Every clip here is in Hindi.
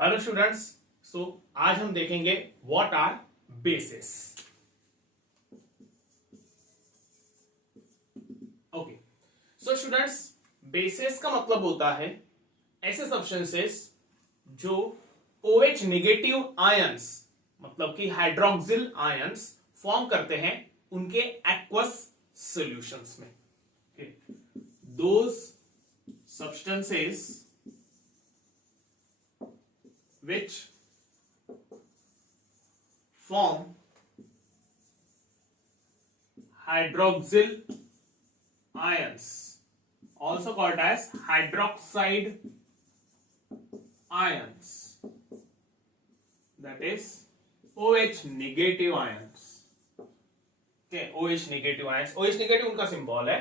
Hello students. सो आज हम देखेंगे what are basis. Okay, so students, basis का मतलब होता है ऐसे सब्सटेंसेस जो OH नेगेटिव आयंस मतलब कि हाइड्रोक्सिल आयंस फॉर्म करते हैं उनके एक्वस सॉल्यूशंस में। Those substances which form hydroxyl ions, also called as hydroxide ions, that is OH negative ions. Okay, OH negative ions. OH negative उनका सिंबल है.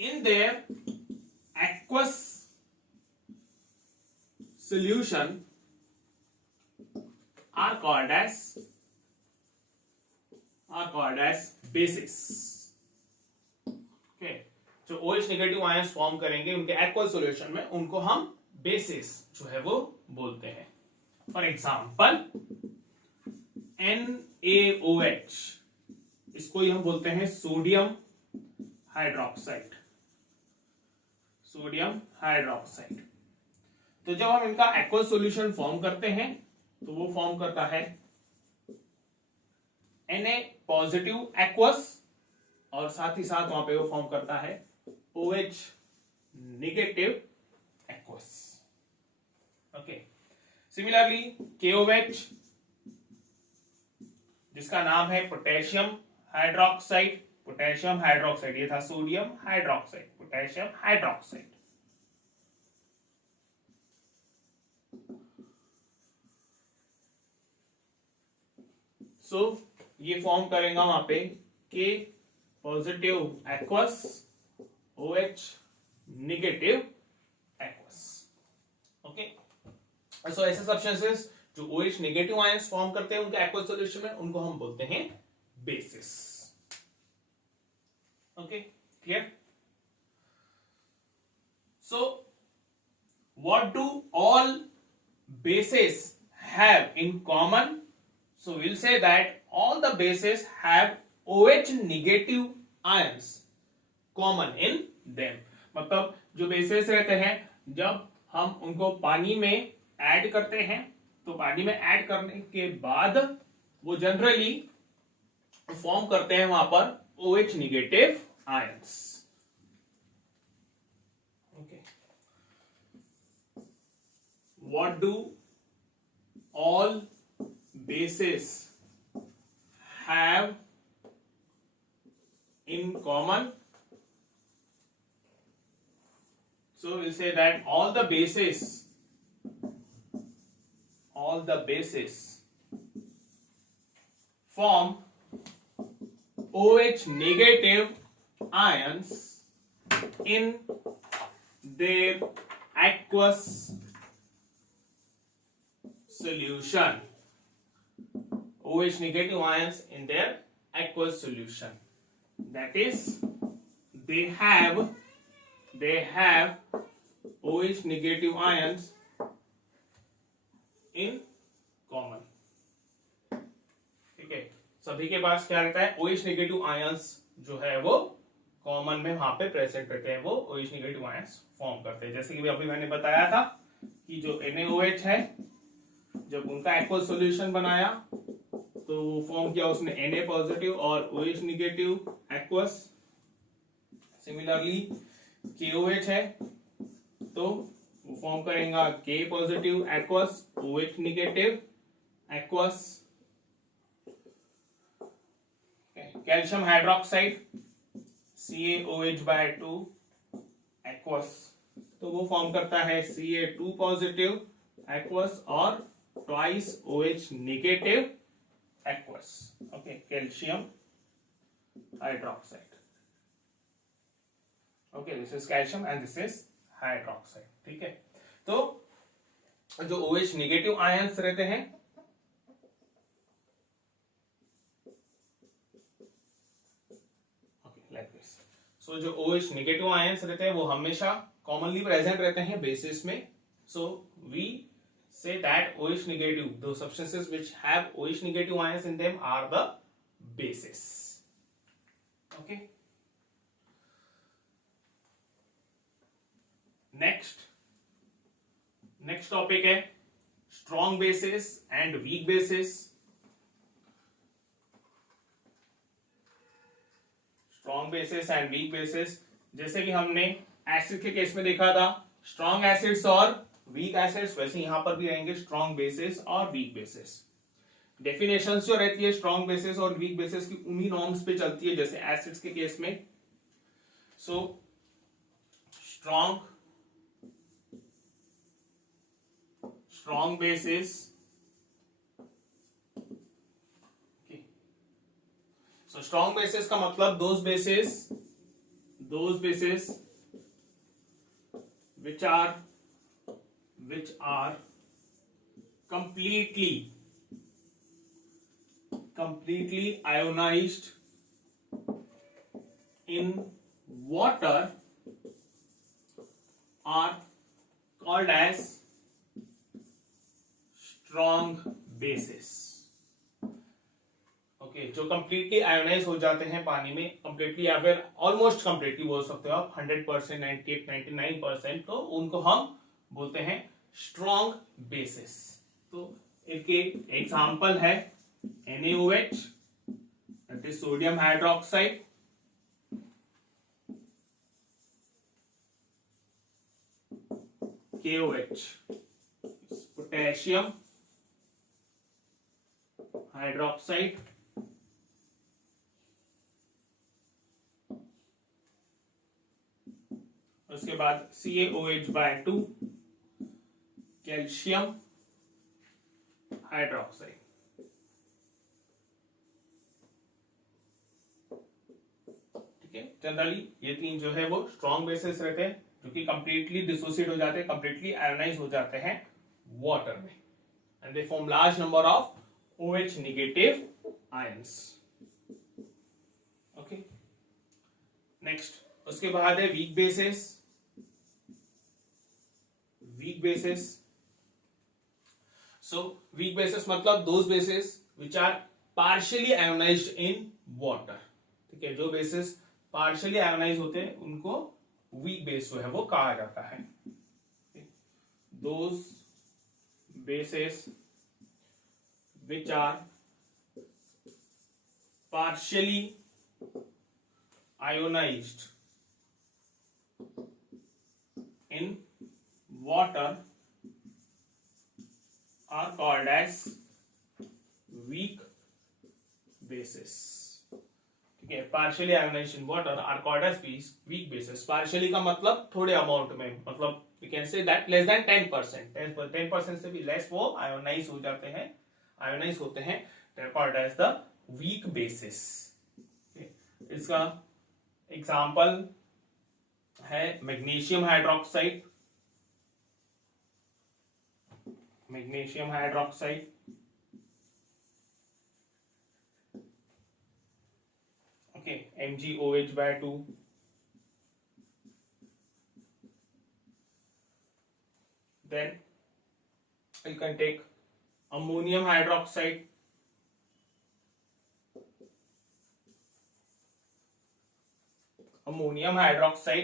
In their aqueous solution are called as bases. Okay, जो OH नेगेटिव आयंस फॉर्म करेंगे उनके एक्वस सॉल्यूशन में उनको हम बेसिस जो है वो बोलते हैं. फॉर एग्जांपल NaOH, इसको ही हम बोलते हैं सोडियम हाइड्रोक्साइड. Sodium hydroxide. तो जब हम इनका एक्वस सॉल्यूशन फॉर्म करते हैं तो वो फॉर्म करता है Na पॉजिटिव एक्वस और साथ ही साथ वहां पे वो फॉर्म करता है OH negative aqueous. Okay, similarly KOH जिसका नाम है पोटेशियम हाइड्रोक्साइड. पोटेशियम हाइड्रोक्साइड, ये था sodium hydroxide, potassium hydroxide. So ये फॉर्म करेगा वहां पे K positive aqueous, OH negative aqueous. Okay, so ऐसे सब्सटेंसेस जो OH नेगेटिव आयंस फॉर्म करते हैं उनके एक्वस सॉल्यूशन में उनको हम बोलते हैं basis. Okay, clear? So what do all bases have in common? So we'll say that all the bases have OH negative ions common in them. मतलब जो बेसिस रहते हैं जब हम उनको पानी में ऐड करते हैं तो पानी में ऐड करने के बाद वो जनरली फॉर्म करते हैं वहां पर OH negative ions. Okay, what do all bases have in common? So we'll say that all the bases form OH negative ions in their aqueous solution. OH negative ions in their aqueous solution. That is, they have OH negative ions in common. ठीक है, सभी के पास क्या रहता है? OH नेगेटिव आयंस जो है वो कॉमन में वहां पे प्रेजेंट रहते हैं, वो OH नेगेटिव आयंस फॉर्म करते हैं. जैसे कि अभी मैंने बताया था कि जो NaOH है जब उनका एक्वस सॉल्यूशन बनाया तो वो फॉर्म किया उसने Na पॉजिटिव और OH negative aqueous. Similarly KOH है तो वो फॉर्म करेगा K positive aqueous, OH negative aqueous. Calcium hydroxide CaOH/2 aqueous, तो वो फॉर्म करता है Ca2 पॉजिटिव एक्वस और twice OH negative aqueous. Okay, calcium hydroxide. Okay, this is calcium and this is hydroxide. ठीक है, तो जो OH negative ions रहते हैं like this. So जो OH negative ions रहते हैं वो हमेशा कॉमनली प्रेजेंट रहते हैं बेसिस में. So we say that OH negative, those substances which have OH negative ions in them are the bases. Okay. Next topic है strong bases and weak bases. Strong bases and weak bases, जैसे कि हमने एसिड के केस में देखा था स्ट्रॉन्ग एसिड्स और वीक एसिड्स, वैसे यहां पर भी रहेंगे स्ट्रॉन्ग बेसिस और वीक बेसिस. डेफिनेशंस जो रहती है स्ट्रॉन्ग बेसिस और वीक बेसिस की उन्हीं नॉर्म्स पे चलती है जैसे एसिड्स के केस में. सो strong bases. Okay. So strong bases का मतलब those bases which are completely ionized in water are called as strong bases. Okay, जो कंप्लीटली आयोनाइज हो जाते हैं पानी में, कंप्लीटली या फिर ऑलमोस्ट कंप्लीटली बोल सकते हो आप, 100%, 98, 99%, तो उनको हम बोलते हैं स्ट्रॉन्ग बेसिस. तो इनके एग्जांपल है NaOH, that is sodium hydroxide, KOH, potassium hydroxide, उसके बाद CaOH/2, कैल्शियम हाइड्रोक्साइड. ठीक है, जनरली ये तीन जो है वो स्ट्रॉन्ग बेसिस रहते हैं जो कि कंप्लीटली डिसोसिएट हो जाते हैं, कंप्लीटली आयोनाइज हो जाते हैं वाटर में, and they form large number of OH negative ions. Okay, next उसके बाद है weak bases. So weak bases मतलब those bases which are partially ionised in water. ठीक है, जो बेसिस पार्शियली आयोनाइज होते हैं उनको वीक बेस जो है वो कहा जाता है. Those basis which are partially ionized in water are called as weak bases. ठीक है, partially ionized in water are called as weak bases. partially का मतलब थोड़े अमाउंट में, मतलब we can say that less than 10%. 10% से भी लेस वो आयोनाइज हो जाते हैं, आयोनाइज होते हैं, called as the weak bases. इसका एग्जांपल है magnesium hydroxide, okay, MgOH/2, then you can take ammonium hydroxide,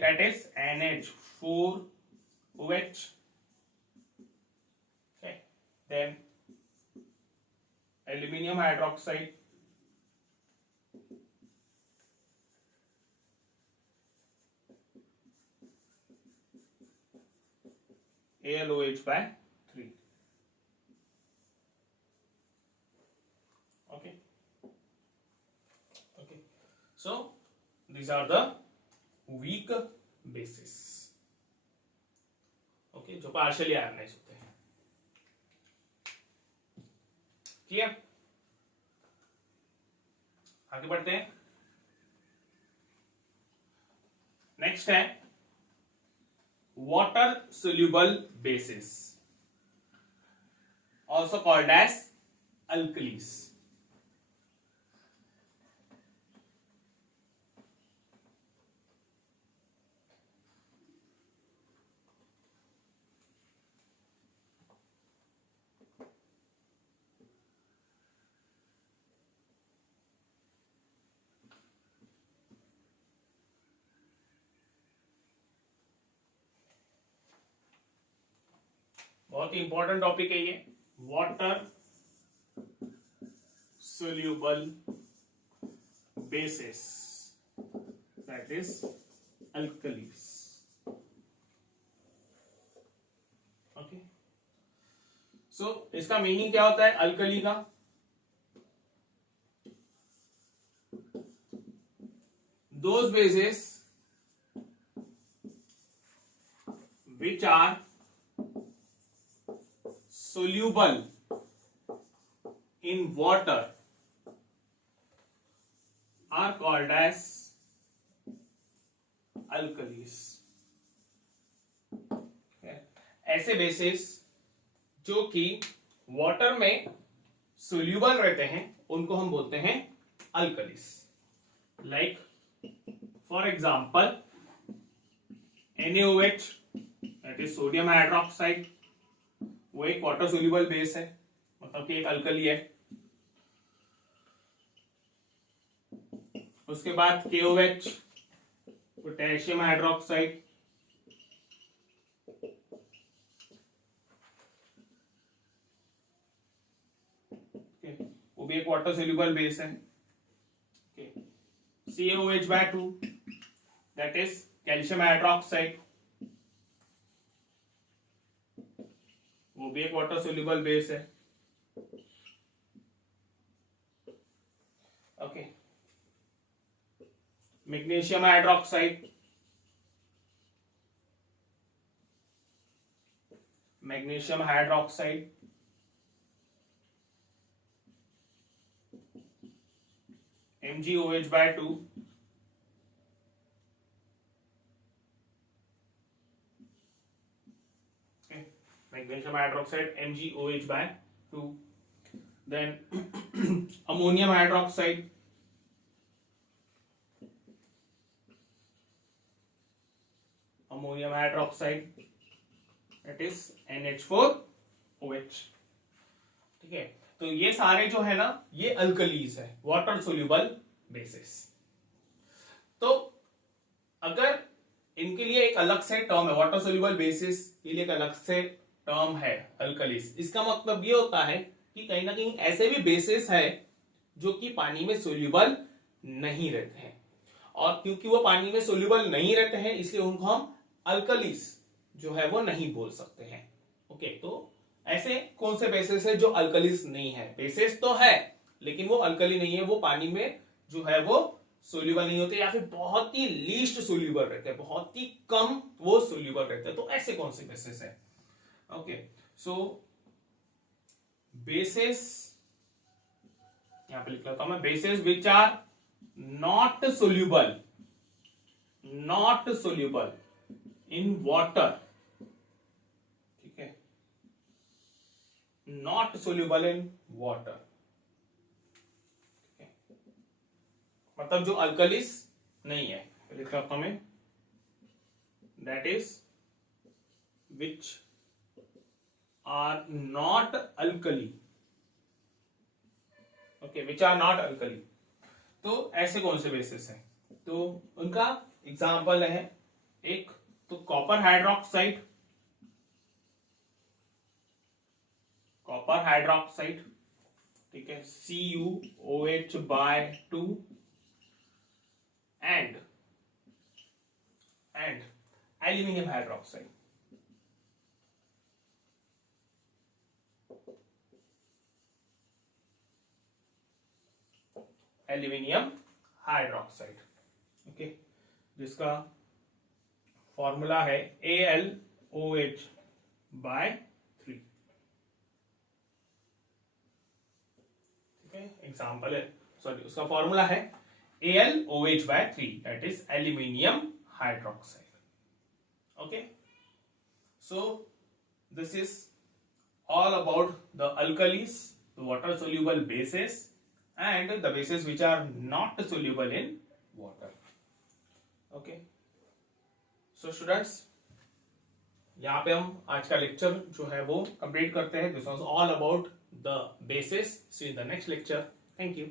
that is NH4OH. Okay, then aluminium hydroxide, AlOH/3. Okay, so these are the weak bases. Okay, जो partially ionized होते हैं. क्लियर? आगे बढ़ते हैं. नेक्स्ट है water soluble bases, also called as alkalis. बहुत ही इंपॉर्टेंट टॉपिक है ये, water soluble bases, that is alkalis. Okay, so इसका मीनिंग क्या होता है अल्कली का? Those bases which are soluble in water are called as alkalis. ऐसे बेसिस जो कि वाटर में सोल्यूबल रहते हैं उनको हम बोलते हैं alkalis. Like for example NaOH, that is sodium hydroxide, वो एक वाटर सोल्यूबल बेस है, मतलब कि एक अल्कली है. उसके बाद KOH, पोटेशियम हाइड्रोक्साइड, वो भी एक वाटर सोल्यूबल बेस है. CaOH/2, that is calcium hydroxide, वो भी एक वाटर सोल्यूबल बेस है. Okay, magnesium hydroxide, magnesium hydroxide, MgOH/2, magnesium hydroxide MgOH/2. Then ammonium hydroxide, ammonium hydroxide that is NH4OH. ठीक है, तो ये सारे जो है ना ये अल्कलीज है, वाटर सोल्यूबल बेसिस. तो अगर इनके लिए एक अलग से टर्म है, वाटर सोल्यूबल बेसिस के लिए एक अलग से टर्म है अल्कलीज, इसका मतलब ये होता है कि कहीं ना कहीं ऐसे भी बेसिस है जो कि पानी में सोल्यूबल नहीं रहते हैं, और क्योंकि वो पानी में सोल्यूबल नहीं रहते हैं इसलिए उनको हम अल्कलीज जो है वो नहीं बोल सकते हैं. ओके, तो ऐसे कौन से बेसिस है जो अल्कलीज नहीं है? बेसिस तो है लेकिन वो अल्कली नहीं है, वो पानी में जो है वो सोल्यूबल नहीं होते, या फिर बहुत ही लीस्ट सोल्यूबल रहते हैं, बहुत ही कम वो सोल्यूबल रहते हैं. तो ऐसे कौन से बेसिस है? ओके, सो बेसिस यहां पे लिख लेता हूं मैं, bases which are not soluble in water. ठीक है, नॉट सोल्यूबल इन वाटर, मतलब जो अल्कलीस नहीं है. लिख रहा हूं मैं, that is which are not alkali. Okay, which are not alkali. तो ऐसे कौन से बेसिस हैं? तो उनका एग्जाम्पल है एक तो कॉपर हाइड्रोक्साइड, ठीक है, CuOH/2 and aluminium hydroxide. Aluminium hydroxide, okay, जिसका फॉर्मूला है AlOH/3. ठीक है, एग्जाम्पल है, सॉरी, उसका फॉर्मूला है AlOH/3, that is aluminium hydroxide. Okay, so this is all about the alkalis, the water soluble bases, and the bases which are not soluble in water. Okay, so students, यहाँ पे हम आज का लेक्चर जो है वो कंप्लीट करते हैं. This was all about the bases. See in the next lecture. Thank you.